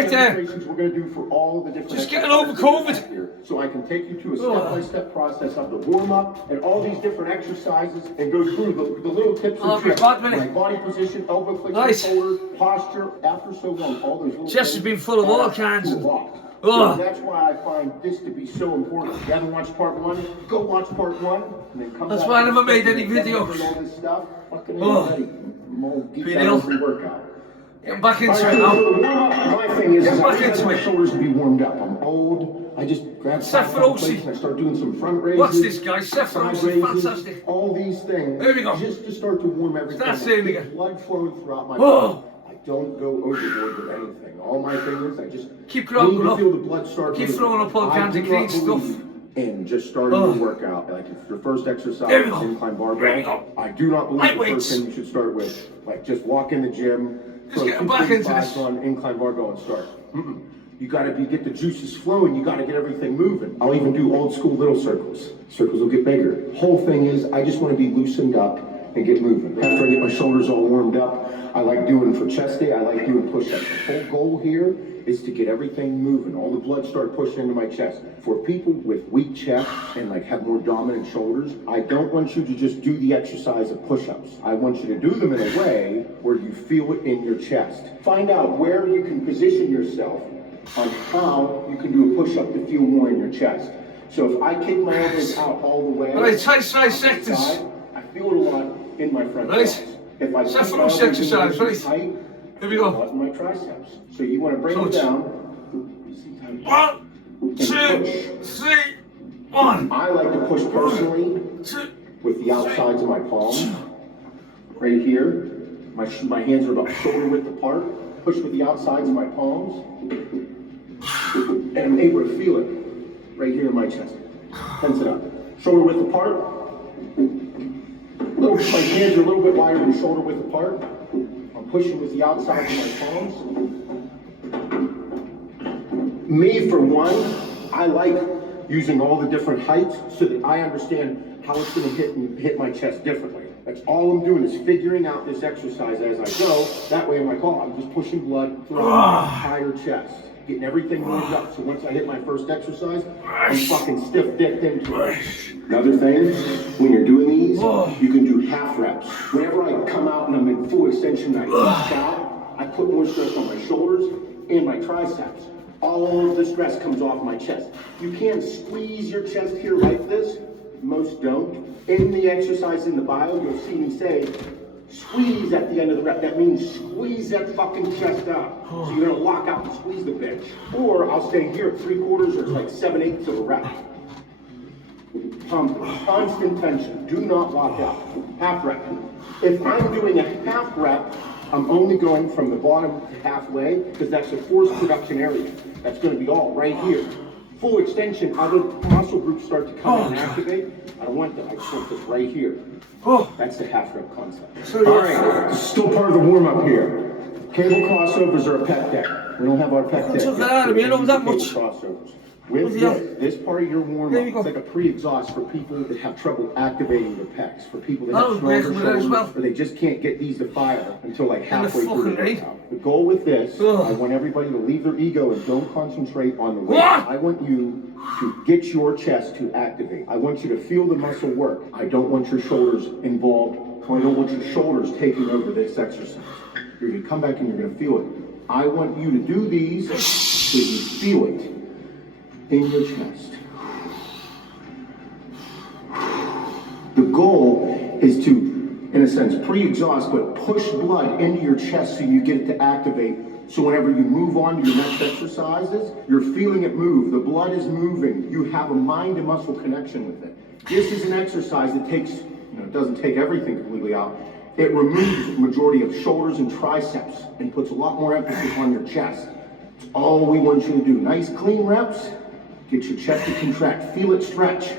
right there. We're going to do for all the different. Just getting over COVID. Here, so I can take you to a step-by-step process of the warm-up and all these different exercises and go through the little tips and tricks. Like body position, elbow flexion, shoulder, posture. After so long, all those little. Chest has been full of all kinds of. So that's why I find this to be so important. If you haven't watched part 1, go watch part 1, and then come That's back. why I never made any videos. All this stuff. Workout. Get back into it now. My thing is, Get I back into my it. shoulders to be warmed up. I'm old. I just grab Seth plates and I start doing some front raises. Watch this, guys. Seth side raises, raises, fantastic. all these things. There we go. Just to start to warm everything Start up. saying it again. Blood flowing throughout my body. I don't go overboard with anything. All my fingers, I just keep growing need to up. feel the blood start Keep moving. throwing up all kinds of clean stuff. And just starting your workout, like if your first exercise There we is go. incline barbell, There we go. I do not believe Light the weights. first thing you should start with, like just walk in the gym, Just getting back into this. on incline barbell and start. You gotta get the juices flowing, you gotta get everything moving. I'll even do old school little circles. Circles will get bigger. Whole thing is, I just wanna be loosened up and get moving. After I get my shoulders all warmed up, I like doing for chest day, I like doing push-ups. The whole goal here is to get everything moving, all the blood start pushing into my chest. For people with weak chests and like have more dominant shoulders, I don't want you to just do the exercise of push-ups. I want you to do them in a way where you feel it in your chest. Find out where you can position yourself on how you can do a push-up to feel more in your chest. So if I kick my elbows out all the way, Right, tight sectors. I feel it a lot in my front Right. If I Step kick from my those elbows exercises, in right? tight, Here we go. a lot in my triceps. So you want to bring it down. 1, 2, 3, 1. I like to push personally 2. with the outsides of my palms. Right here. My hands are about shoulder width apart. Push with the outsides of my palms. And I'm able to feel it right here in my chest. Tense it up. Shoulder width apart. My hands are a little bit wider than shoulder width apart. I'm pushing with the outsides of my palms. Me, for one, I like using all the different heights so that I understand how it's going to hit my chest differently. That's all I'm doing is figuring out this exercise as I go. That way I'm like, oh, I'm just pushing blood through my entire chest. Getting everything warmed up. So once I hit my first exercise, I'm fucking stiff-dicked into it. Another thing, when you're doing these, you can do half reps. Whenever I come out and I'm in full extension and I push out, I put more stress on my shoulders and my triceps. All of the stress comes off my chest. You can't squeeze your chest here like this. Most don't. In the exercise in the bio, you'll see me say, squeeze at the end of the rep. That means squeeze that fucking chest out. So you're gonna lock out and squeeze the bitch. Or I'll stay here at 3/4 or it's like 7/8 of a rep. Pump, constant tension. Do not lock out. Half rep. If I'm doing a half rep, I'm only going from the bottom to halfway because that's the force production area. That's gonna be all right here. Full extension, other muscle groups start to come in and activate. I don't want that. I just want this right here. That's the half rep concept. All right, still part of the warm up here. Cable crossovers are a pec deck. We don't have our pec deck. Took that out of me, I don't know that much. Cable crossovers. With this part of your warm up, it's like a pre-exhaust for people that have trouble activating their pecs, for people that have stronger shoulders, or they just can't get these to fire until like halfway through the workout. The goal with this, I want everybody to leave their ego and don't concentrate on the weight. I want you to get your chest to activate. I want you to feel the muscle work. I don't want your shoulders involved. I don't want your shoulders taking over this exercise. You're gonna come back and you're gonna feel it. I want you to do these so you feel it in your chest. The goal is to, in a sense, pre-exhaust, but push blood into your chest so you get it to activate. So whenever you move on to your next exercises, you're feeling it move. The blood is moving. You have a mind and muscle connection with it. This is an exercise that takes, it doesn't take everything completely out. It removes the majority of shoulders and triceps and puts a lot more emphasis on your chest. It's all we want you to do. Nice clean reps. Get your chest to contract. Feel it stretch.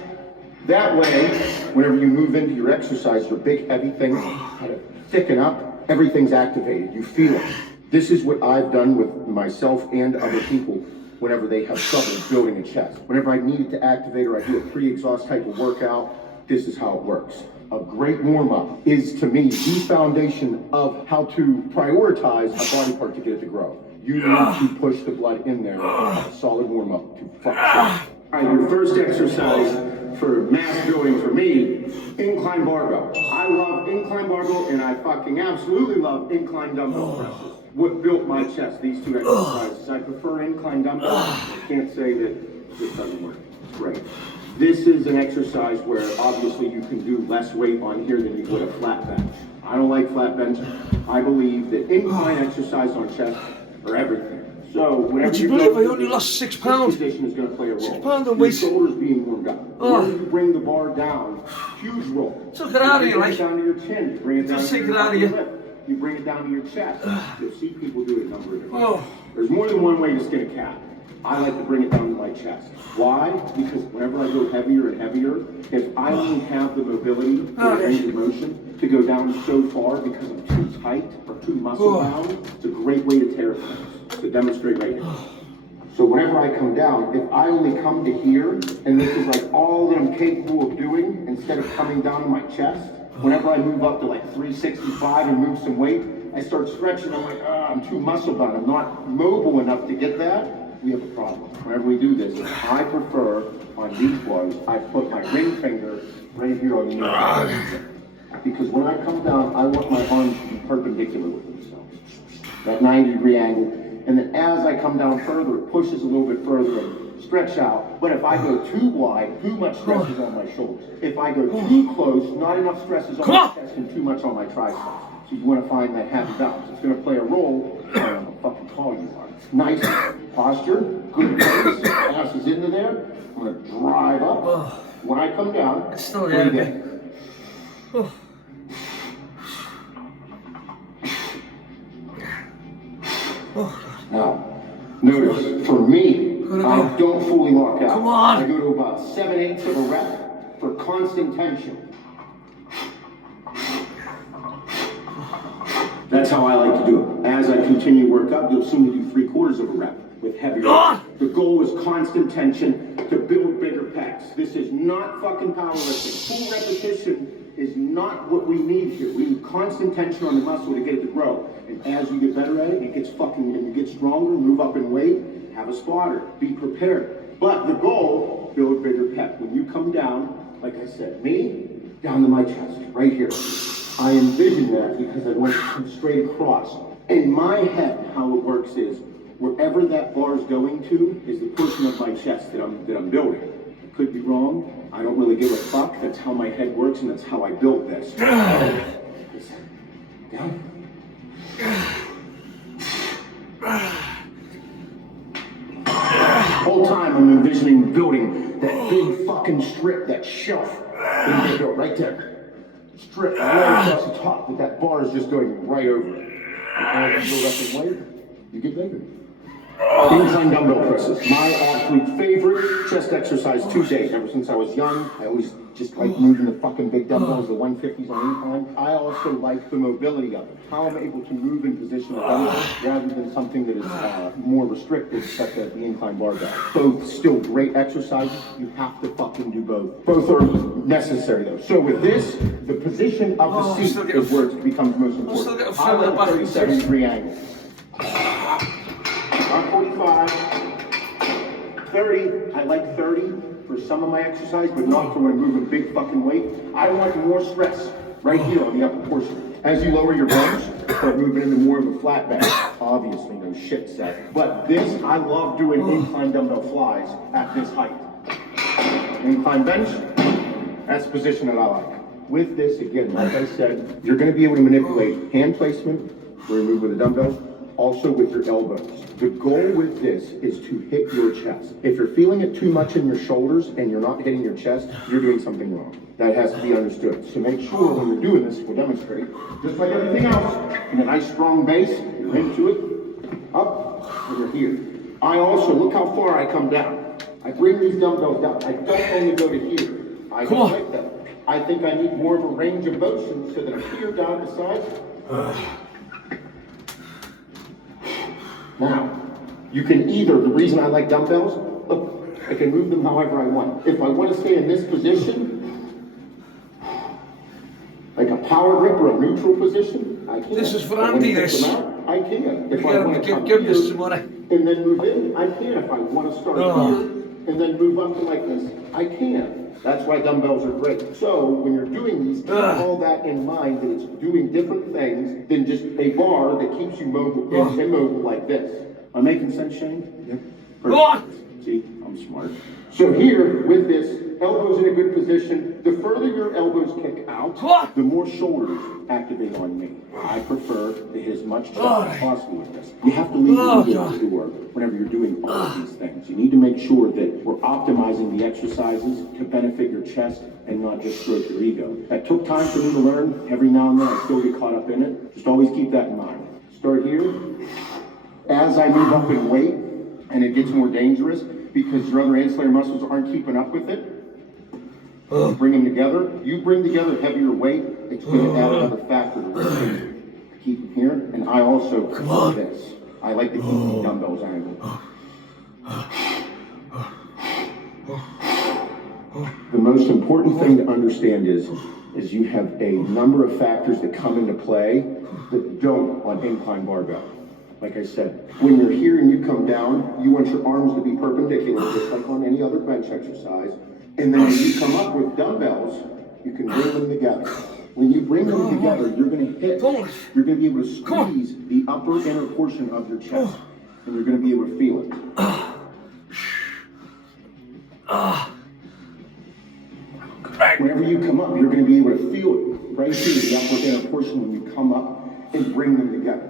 That way, whenever you move into your exercise, your big heavy thing, kind of thicken up, everything's activated. You feel it. This is what I've done with myself and other people whenever they have trouble building a chest. Whenever I need it to activate or I do a pre-exhaust type of workout, this is how it works. A great warm-up is, to me, the foundation of how to prioritize a body part to get it to grow. You need to push the blood in there and have a solid warm-up to fuck shit. All right, your first exercise for mass building for me, incline barbell. I love incline barbell and I fucking absolutely love incline dumbbell presses. What built my chest, these two exercises. I prefer incline dumbbell. I can't say that this doesn't work. It's great. This is an exercise where obviously you can do less weight on here than you would a flat bench. I don't like flat bench. I believe that incline exercise on chest are everything. So whenever you believe I only lost 6 pounds? This position is going to play a role. 6 pounds on Your weight. shoulders being warmed up. When you bring the bar down, huge roll. Took it out of you, bring like. it down to your chin. You bring it down Just to take your it out of you. lip. You bring it down to your chest. You'll see people do it a number of different Oh. ways. There's more than one way to skin a cat. I like to bring it down to my chest. Why? Because whenever I go heavier and heavier, if I only have the mobility or range of motion to go down so far because I'm too tight or too muscle bound, it's a great way to tear things. To demonstrate right here. So whenever I come down, if I only come to here, and this is like all that I'm capable of doing, instead of coming down to my chest, whenever I move up to like 365 and move some weight, I start stretching, I'm like, I'm too muscle bound, I'm not mobile enough to get that, we have a problem. Whenever we do this, I prefer, on these bars, I put my ring finger right here on the knee. Because when I come down, I want my arms to be perpendicular with themselves. That 90-degree angle. And then as I come down further, it pushes a little bit further and stretch out. But if I go too wide, too much stress is on my shoulders. If I go too close, not enough stress is on my chest and too much on my triceps. So you want to find that happy balance. It's going to play a role on how fucking tall you are. Nice posture, good pace, ass is into there. I'm going to drive up. When I come down, It's still there. breathe in. Now, notice, for me, I don't fully lock out. Come on. I go to about 7/8 of a rep for constant tension. That's how I like to do it. As I continue to work up, you'll see me do 3/4 of a rep with heavier reps. The goal is constant tension to build bigger pecs. This is not fucking powerlifting. Full repetition is not what we need here. We need constant tension on the muscle to get it to grow. And as you get better at it, it gets fucking, and you get stronger, move up in weight, have a spotter, be prepared. But the goal, build bigger pec. When you come down, like I said, me, down to my chest, right here. I envision that because I want to come straight across. In my head, how it works is, wherever that bar is going to is the portion of my chest that I'm building. I could be wrong. I don't really give a fuck. That's how my head works, and that's how I built this. Down. Whole time I'm envisioning building that big fucking strip, that shelf. And you go right there. Strip right across the top, but that bar is just going right over it. And as you build up in weight, you get bigger. Incline dumbbell presses, my absolute favorite chest exercise to date. Ever since I was young, I always just like moving the fucking big dumbbells, the 150s on incline. I also like the mobility of it, how I'm able to move in position of dumbbells rather than something that is more restricted, such as the incline barbell. Both still great exercises. You have to fucking do both. Both are necessary though. So with this, the position of the seat is where it becomes most important. I like a 37-degree angle. 145, 30, I like 30 for some of my exercise, but not for when I'm moving big fucking weight. I want more stress right here on the upper portion. As you lower your bench, start moving into more of a flat bench. Obviously, no shit set. But this, I love doing incline dumbbell flies at this height. Incline bench, that's the position that I like. With this, again, like I said, you're gonna be able to manipulate hand placement, where you move with a dumbbell, also with your elbows. The goal with this is to hit your chest. If you're feeling it too much in your shoulders and you're not hitting your chest, you're doing something wrong. That has to be understood. So make sure when you're doing this, we'll demonstrate, just like everything else, in a nice strong base, you're into it, up, and you're here. I also, look how far I come down. I bring these dumbbells down. I don't only go to here. I don't like that. I think I need more of a range of motion so that I'm here down the side. Now, you can either, the reason I like dumbbells, look, I can move them however I want. If I want to stay in this position, like a power grip or a neutral position, I can. This is for Andy, this. I can. If I Give want to come him this here some money. and then move in, I can. If I want to start here and then move up to like this, I can. That's why dumbbells are great. So when you're doing these, keep all that in mind, that it's doing different things than just a bar that keeps you mobile, immobile like this. Am I making sense, Shane? Yeah. Perfect. See, I'm smart. So here, with this, elbows in a good position. The further your elbows kick out, the more shoulders activate on me. I prefer to hit as much chest as possible with this. You have to leave your ego to work whenever you're doing all of these things. You need to make sure that we're optimizing the exercises to benefit your chest and not just stroke your ego. That took time for me to learn. Every now and then I still get caught up in it. Just always keep that in mind. Start here. As I move up in weight, and it gets more dangerous because your other ancillary muscles aren't keeping up with it, bring them together. You bring together heavier weight, it's going to add another factor to it. Keep them here, and I also do this. I like to keep the dumbbells angled. The most important thing to understand is you have a number of factors that come into play that don't on incline barbell. Like I said, when you're here and you come down, you want your arms to be perpendicular, just like on any other bench exercise. And then when you come up with dumbbells, you can bring them together. When you bring them together, you're going to hit, you're going to be able to squeeze the upper inner portion of your chest. And you're going to be able to feel it. Whenever you come up, you're going to be able to feel it right here, the upper inner portion when you come up and bring them together.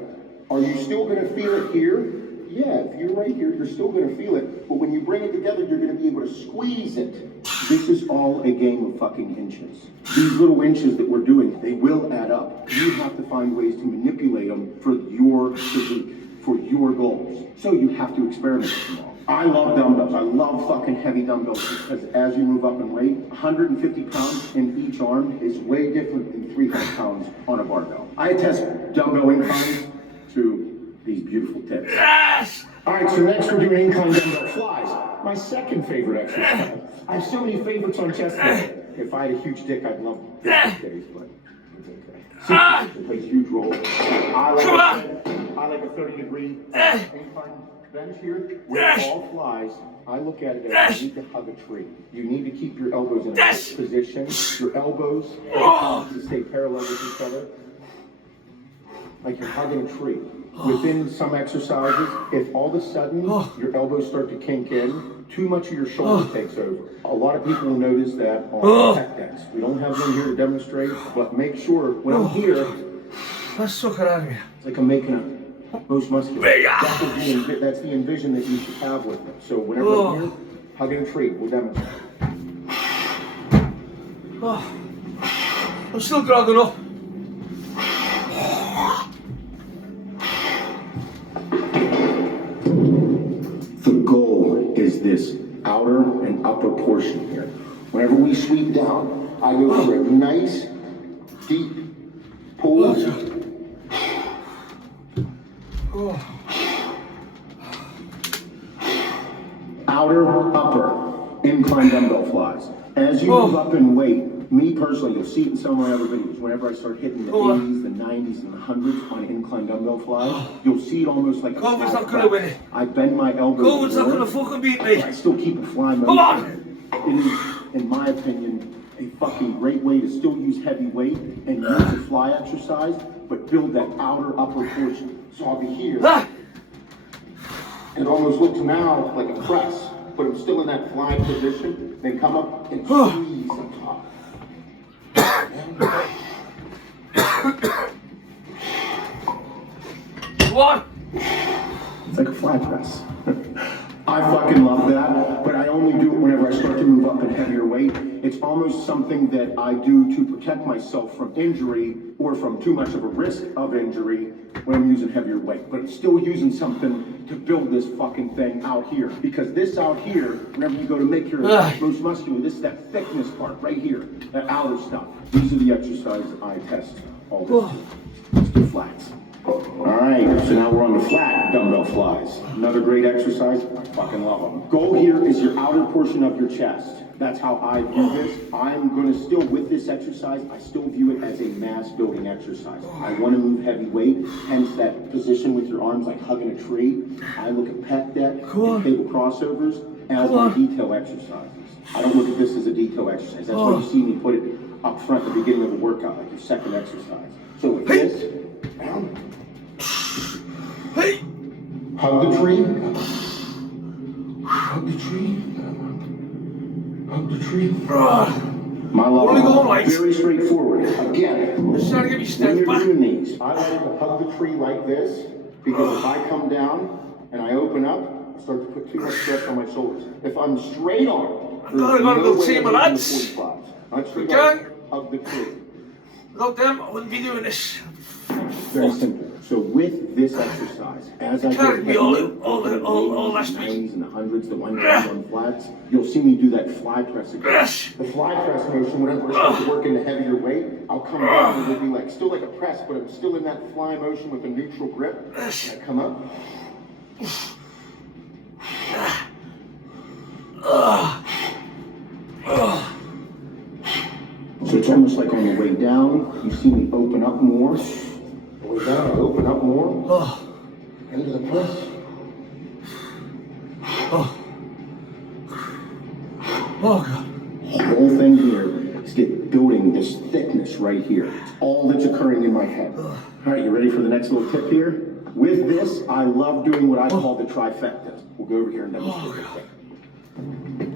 Are you still going to feel it here? Yeah, if you're right here, you're still going to feel it. But when you bring it together, you're going to be able to squeeze it. This is all a game of fucking inches. These little inches that we're doing, they will add up. You have to find ways to manipulate them for your physique, for your goals. So you have to experiment with them all. I love dumbbells. I love fucking heavy dumbbells because as you move up in weight, 150 pounds in each arm is way different than 300 pounds on a barbell. I attest dumbbell inclines to these beautiful tips. Yes! All right, so next we're doing incline dumbbell flies. My second favorite exercise. I have so many favorites on chest day. If I had a huge dick, I'd love this days, but it's okay. It plays a huge role. I like a 30-degree incline bench here with all flies. I look at it as you need to hug a tree. You need to keep your elbows in a position. Your elbows to stay parallel with each other. Like you're hugging a tree. Within some exercises, if all of a sudden your elbows start to kink in, too much of your shoulder takes over. A lot of people will notice that on tech decks. We don't have them here to demonstrate, but make sure when I'm here, Let's suck it out of me. it's like I'm making a most muscular. That's the envision that you should have with it. So whenever I'm here, hugging a tree, we'll demonstrate. I'm still grogging up. The goal is this outer and upper portion here. Whenever we sweep down, I go for a nice, deep pull. Outer, upper, incline dumbbell flies. As you move up in weight, me personally, you'll see it in some of my other videos, whenever I start hitting the 80s, the 90s, and the 100s on incline dumbbell flies, you'll see it almost like a COVID's flat not gonna win press. it. I bend my elbows. COVID's not more, gonna fucking beat me. but I still keep a fly motion. Come on! It is, in my opinion, a fucking great way to still use heavy weight and use the fly exercise, but build that outer, upper portion. So I'll be here. It almost looks now like a press, but I'm still in that fly position. Then come up and squeeze on top. What? It's like a fly press. I fucking love that, but I only do it whenever I start to move up in heavier weight. It's almost something that I do to protect myself from injury or from too much of a risk of injury when I'm using heavier weight. But I'm still using something to build this fucking thing out here. Because this out here, whenever you go to make your most muscular, this is that thickness part right here, that outer stuff. These are the exercises I test all this. Let's do flats. All right, so now we're on the flat dumbbell flies. Another great exercise. I fucking love them. Goal here is your outer portion of your chest. That's how I view this. I'm gonna still, with this exercise, I still view it as a mass building exercise. I wanna move heavy weight, hence that position with your arms like hugging a tree. I look at pec deck and cable crossovers as my detail exercises. I don't look at this as a detail exercise. That's why you see me put it up front at the beginning of the workout, like your second exercise. So with this, down. Hey! Hug the tree. Hug the tree. Hug the tree. My love, Only going like very straightforward. Again, Just trying to get me when stepped you're back. doing these, I like to hug the tree like this because if I come down and I open up, I start to put too much stress on my shoulders. If I'm straight on, I'm gonna go see my lads. I'm straight Gang. on, hug the tree. Without them, I wouldn't be doing this. Very simple. So with this exercise, as I Can't be all last the week. 90s and the 100s, the 110s flats, you'll see me do that fly press again. Yes. The fly press motion, whenever I start to work into heavier weight, I'll come down and it'll be like still like a press, but I'm still in that fly motion with a neutral grip. And I come up. So it's almost like on the way down, you see me open up more. The way down, I open up more. Into the press. Oh, God. The whole thing here is building this thickness right here. It's all that's occurring in my head. All right, you ready for the next little tip here? With this, I love doing what I call the trifecta. We'll go over here and demonstrate it.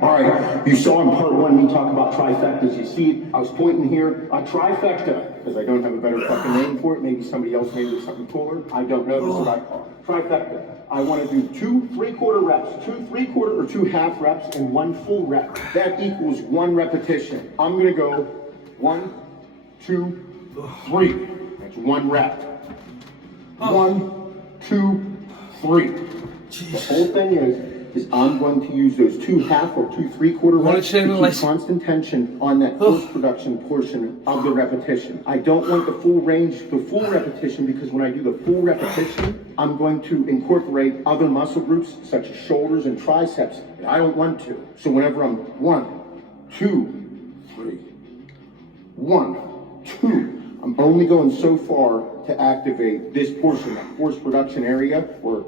All right, you saw in part one me talk about trifectas. You see, I was pointing here, a trifecta, because I don't have a better fucking name for it. Maybe somebody else made it something cooler. I don't know, this is what I call it. Trifecta. I want to do 2 3/4 reps, 2 3/4 or 2 half reps, and 1 full rep. That equals 1 repetition. I'm going to go 1, 2, 3. That's 1 rep. 1, 2, 3. The whole thing is I'm going to use those 2 half or 2 3/4 reps to keep constant tension on that force production portion of the repetition. I don't want the full range, the full repetition, because when I do the full repetition, I'm going to incorporate other muscle groups such as shoulders and triceps, and I don't want to. So whenever I'm 1, 2, 3, 1, 2, I'm only going so far to activate this portion, that force production area, where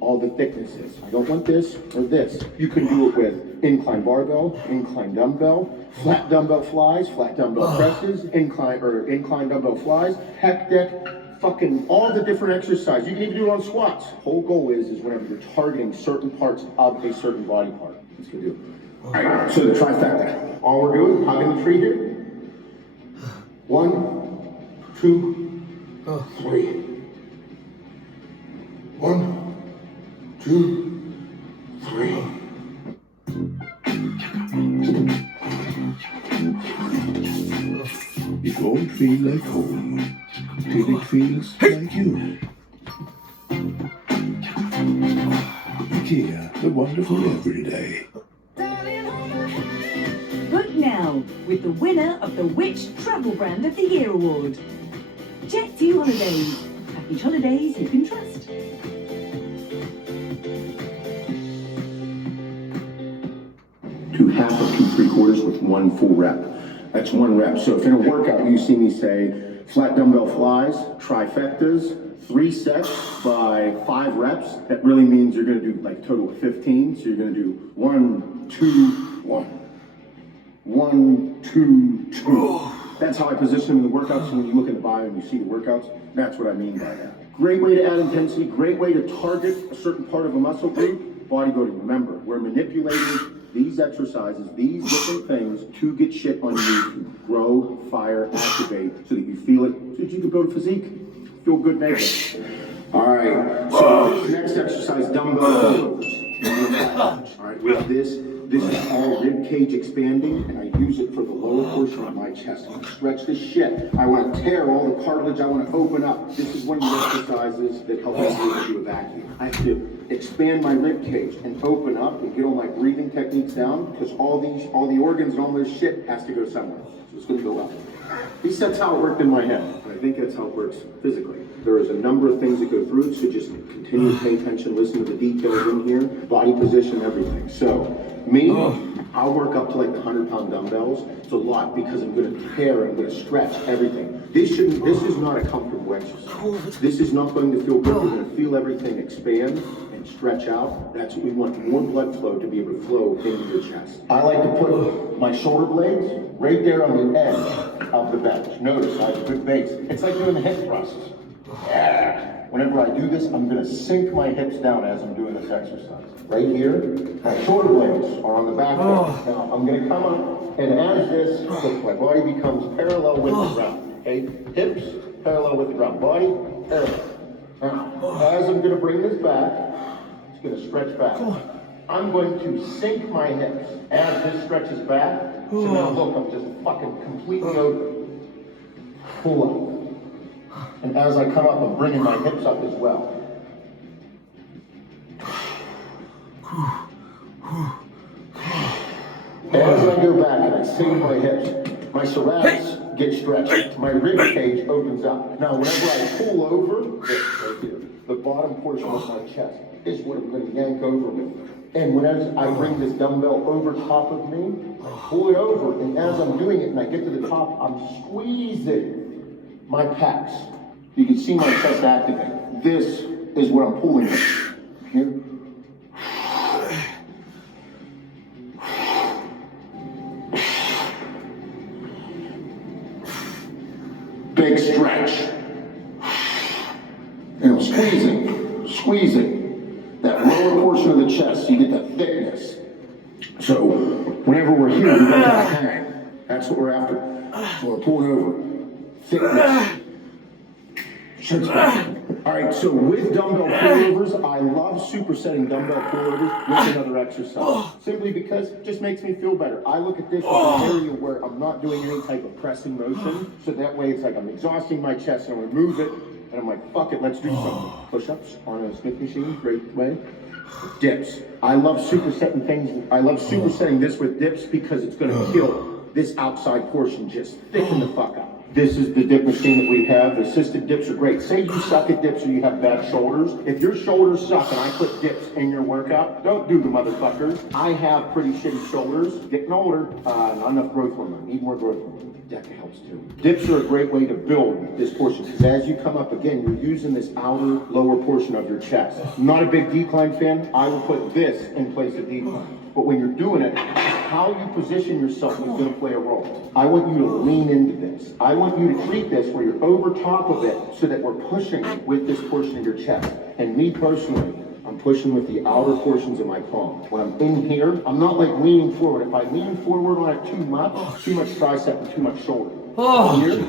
all the thicknesses. I don't want this or this. You can do it with incline barbell, incline dumbbell, flat dumbbell flies, flat dumbbell presses, incline dumbbell flies, pec deck, fucking all the different exercises. You can even do it on squats. Whole goal is whenever you're targeting certain parts of a certain body part. Let's go do it. All right, so the trifecta. All we're doing, hugging the tree here. 1, 2, 3. 1, 2, 3. It won't feel like home till it feels like you. IKEA, the wonderful everyday. Book now with the winner of the Which Travel Brand of the Year award. Jet2 Holidays. Package holidays you can trust. 2 half or 2 3/4 with 1 full rep. That's 1 rep. So if in a workout you see me say flat dumbbell flies, trifectas, 3 sets by 5 reps, that really means you're going to do like a total of 15. So you're going to do 1, 2, 1. 1, 2, 2. That's how I position them in the workouts. So when you look at the bio and you see the workouts, that's what I mean by that. Great way to add intensity, great way to target a certain part of a muscle group. Bodybuilding, remember, we're manipulating these exercises, these different things to get shit on you to grow, fire, activate, so that you feel it, so that you can build a physique, feel good naked. All right, so next exercise, dumbbell pullovers. All right, with this is all rib cage expanding, and I use it for the lower portion of my chest. I stretch this shit. I want to tear all the cartilage. I want to open up. This is one of the exercises that help me to do a vacuum. I have to expand my rib cage and open up and get all my breathing techniques down, because all the organs and all this shit has to go somewhere. So it's going to go up. At least that's how it worked in my head, and I think that's how it works physically. There is a number of things that go through it, so just continue to pay attention, listen to the details in here, body position, everything. So, me, I'll work up to like the 100-pound dumbbells. It's a lot because I'm gonna tear, I'm gonna stretch everything. This is not a comfortable exercise. This is not going to feel good. We're gonna feel everything expand and stretch out. That's what we want, more blood flow to be able to flow into your chest. I like to put my shoulder blades right there on the end of the bench. Notice I have a good base. It's like doing the hip thrusts. Yeah. Whenever I do this, I'm gonna sink my hips down as I'm doing this exercise. Right here, my shoulder blades are on the back end. Now I'm gonna come up, and as this, my body becomes parallel with the ground. Okay, hips parallel with the ground, body parallel. Now, as I'm gonna bring this back, it's gonna stretch back. I'm going to sink my hips as this stretches back. So now look, I'm just fucking completely open. Pull up. And as I come up, I'm bringing my hips up as well. As I go back and I sink my hips, my thorax gets stretched, my rib cage opens up. Now, whenever I pull over, this right here, the bottom portion of my chest is what I'm going to yank over with. And whenever I bring this dumbbell over top of me, I pull it over, and as I'm doing it and I get to the top, I'm squeezing my pecs. You can see my chest activate. This is what I'm pulling with. Here. Big stretch. And I'm squeezing that lower portion of the chest so you get that thickness. So whenever we're here, we want that hang. That's what we're after. So we're pulling over. Thickness. All right, so with dumbbell pullovers, I love supersetting dumbbell pullovers with another exercise. Simply because it just makes me feel better. I look at this as an area where I'm not doing any type of pressing motion, so that way it's like I'm exhausting my chest and I remove it, and I'm like, fuck it, let's do some push-ups on a Smith machine, great way. Dips. I love supersetting things. I love supersetting this with dips because it's gonna kill this outside portion, just thicken the fuck up. This is the dip machine that we have. The assisted dips are great. Say you suck at dips or you have bad shoulders. If your shoulders suck and I put dips in your workout, don't do the motherfuckers. I have pretty shitty shoulders. Getting older, not enough growth hormone. Need more growth hormone. DECA helps too. Dips are a great way to build this portion because as you come up again, you're using this outer lower portion of your chest. Not a big decline fan. I will put this in place of decline. But when you're doing it, how you position yourself is going to play a role. I want you to lean into this. I want you to treat this where you're over top of it so that we're pushing with this portion of your chest. And me personally, I'm pushing with the outer portions of my palm. When I'm in here, I'm not like leaning forward. If I lean forward on it too much tricep and too much shoulder. Here.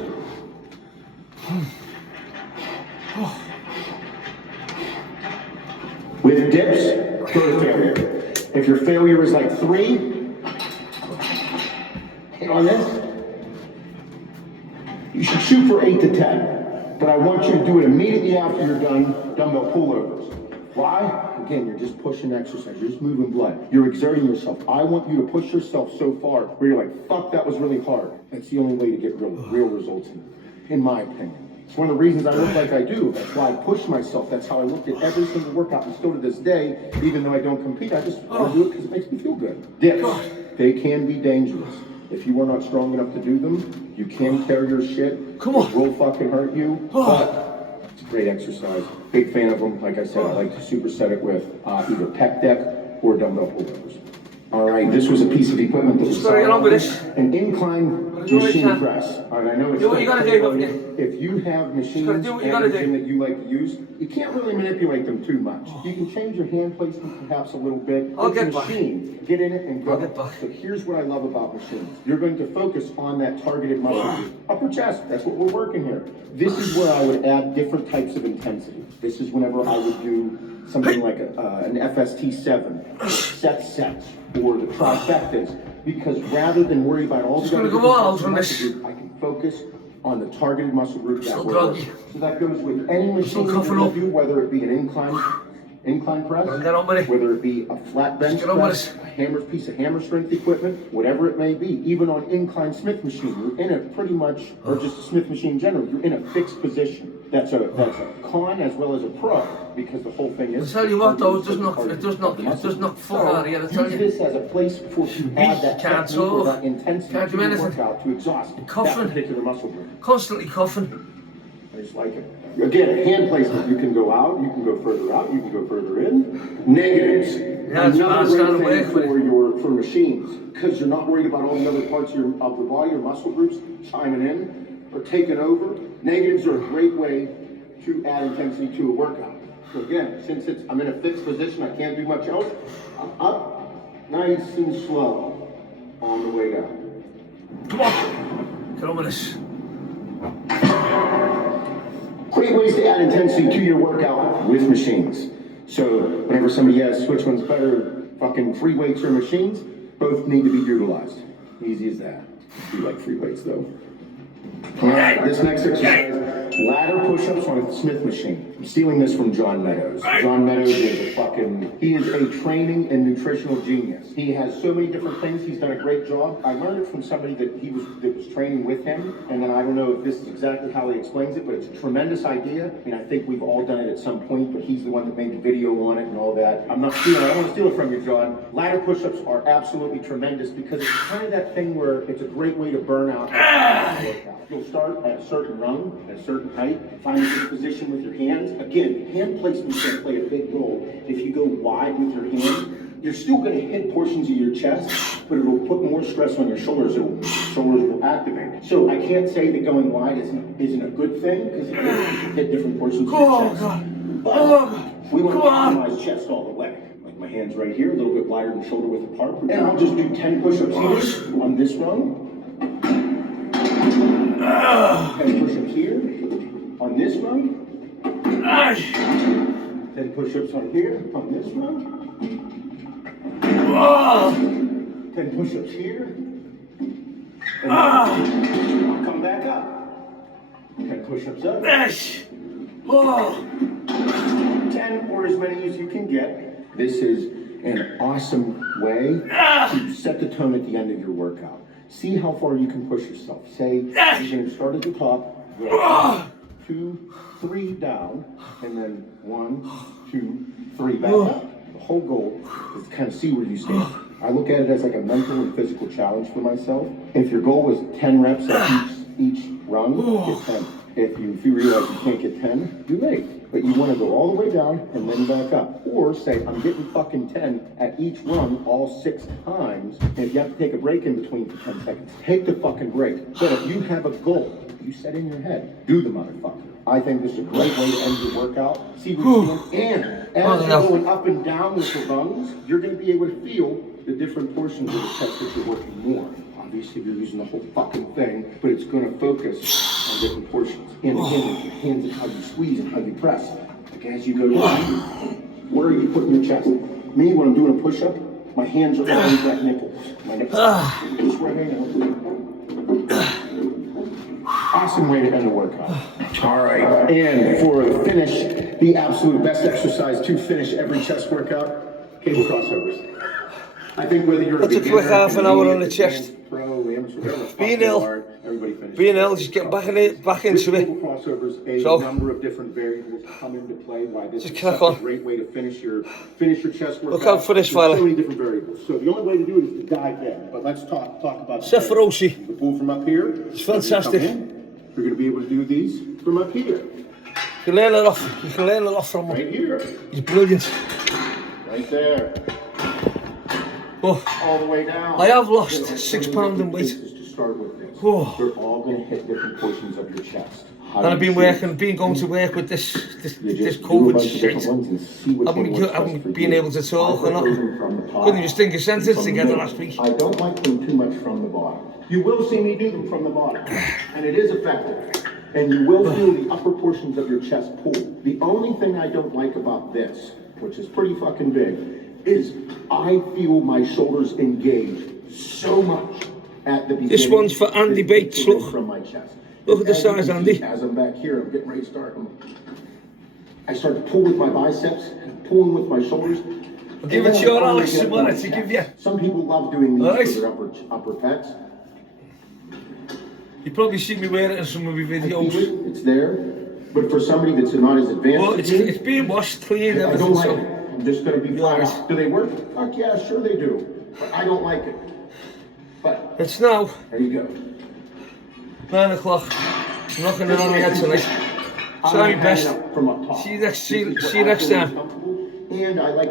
With dips, go to failure. If your failure is like 3, hit on this. You should shoot for 8 to 10. But I want you to do it immediately after you're done dumbbell pullovers. Why? Again, you're just pushing exercise. You're just moving blood. You're exerting yourself. I want you to push yourself so far where you're like, fuck, that was really hard. That's the only way to get real results in my opinion. It's one of the reasons I look like I do. That's why I push myself. That's how I looked at every single workout. And still to this day, even though I don't compete, I just want to do it because it makes me feel good. Dips, they can be dangerous. If you are not strong enough to do them, you can tear your shit. Come on. It will fucking hurt you. But it's a great exercise. Big fan of them. Like I said, I like to superset it with either pec deck or dumbbell pullovers. All right, this was a piece of equipment that was an incline machine press. All right, I know it's do what you gotta do. If you have machines and everything that you like to use, you can't really manipulate them too much. You can change your hand placement perhaps a little bit. I'll get machine. Get in it and go. I'll get back. So here's what I love about machines. You're going to focus on that targeted muscle group. Upper chest, that's what we're working here. This is where I would add different types of intensity. This is whenever I would do something like an FST7, set sets, or the trifectas, because rather than worry about all the other muscle groups, I can focus on the targeted muscle group that we're working. So that goes with any machine you do, whether it be an incline incline press, Well, get on with it. whether it be a flat bench Get on with press, a hammer piece of hammer strength equipment, whatever it may be. Even on incline Smith machine, you're in a pretty much, or just a Smith machine in general, you're in a fixed position. That's a con as well as a pro, because the whole thing is. I tell you what though, it does knock fuck out of here, I tell Use you. this as a place for to add that Can't technique or talk. that intensity Can't to do your anything. workout to exhaust Coughing. that particular muscle group. Constantly coughing. I just like it. Again, hand placement. You can go out, you can go further out, you can go further in. Negatives. Yeah, it's Another fast down the great way thing for machines, because you're not worried about all the other parts of the body, your muscle groups chiming in or taking over. Negatives are a great way to add intensity to a workout. So again, since I'm in a fixed position, I can't do much else. I'm up, nice and slow, on the way down. Come on. Get on with this. Great ways to add intensity to your workout with machines. So whenever somebody asks which one's better, fucking free weights or machines, both need to be utilized. Easy as that. I do like free weights though. All right, this next exercise, ladder push-ups on a Smith machine. I'm stealing this from John Meadows. John Meadows is he is a training and nutritional genius. He has so many different things. He's done a great job. I learned it from somebody that was training with him, and then I don't know if this is exactly how he explains it, but it's a tremendous idea. I mean, I think we've all done it at some point, but he's the one that made the video on it and all that. I'm not stealing. I don't want to steal it from you, John. Ladder push-ups are absolutely tremendous because it's kind of that thing where it's a great way to burn out the workout. You'll start at a certain rung, at a certain height, find a good position with your hands. Again, hand placement's going to play a big role. If you go wide with your hand, you're still going to hit portions of your chest, but it'll put more stress on your shoulders. Shoulders will activate. So I can't say that going wide isn't a good thing, because it can hit different portions of your chest. But we want to optimize chest all the way. Like my hands right here, a little bit wider than shoulder width apart. And I'll just do 10 push-ups here on this rung. 10 push-ups here on this rung. 10 push-ups on here on this rung. 10 push-ups here. And I'll come back up. 10 push-ups up. 10 or as many as you can get. This is an awesome way to set the tone at the end of your workout. See how far you can push yourself. Say you're going to start at the top, go 2, 3 down, and then 1, 2, 3 back up. The whole goal is to kind of see where you stand. I look at it as like a mental and physical challenge for myself. If your goal was 10 reps at each rung, get 10. If you realize you can't get 10, do 8. But you want to go all the way down and then back up. Or say, I'm getting fucking 10 at each run all 6 times. And if you have to take a break in between for 10 seconds, take the fucking break. But if you have a goal you set in your head, do the motherfucker. I think this is a great way to end your workout. See what you're doing. And as you're going up and down with the rungs, you're going to be able to feel the different portions of the chest that you're working more. Obviously, you're using the whole fucking thing, but it's going to focus on different portions. And again, with your hands and how you squeeze and how you press. Like as you go down, where are you putting your chest? Me, when I'm doing a push-up, my hands are always at nipples. My nipples. Just right now. Awesome way to end the workout. All right. And for the finish, the absolute best exercise to finish every chest workout, cable crossovers. I think whether you're That's a quick half an hour on the chest. Being ill, just getting back into it. Crossovers, So, number of different variables come into play. Why this just is crack such on. a great way to finish your chest workout. Look out for this There's fella. so many different variables. So the only way to do it is to dive in. But let's talk about Sephiroshi. the pull from up here. It's fantastic. You're going to be able to do these from up here. You can learn it off. You can learn it off from him. Right here. He's brilliant. Right there. Oh, All the way down. I have lost 6 pounds in weight. To start with this. Oh. They're all going to hit different portions of your chest. And I've been going to work with this COVID shit. I haven't been able to talk or not. Couldn't even string a sentence together last week. I don't like them too much from the bottom. You will see me do them from the bottom, and it is effective. And you will feel the upper portions of your chest pull. The only thing I don't like about this, which is pretty fucking big, is I feel my shoulders engage so much at the beginning. This one's for Andy Bates, look. From my chest. Look at the size, Andy. As I'm back here, I'm getting ready to start. I start to pull with my biceps, pulling with my shoulders. I'll give it to you, Alex, some more to give you. Some people love doing these Alright. for their upper pecs. You probably see me wear it in some of my videos. It's there, but for somebody that's not as advanced Well, as me, it's being washed clean, I everything. don't like So. it. I'm just going to be flat out. Do they work? Fuck yeah, sure they do. But I don't like it. But It's now there you go. 9 o'clock. I'm knocking it on my head tonight. I Try like my best. hanging up from up top. See you next time. And I like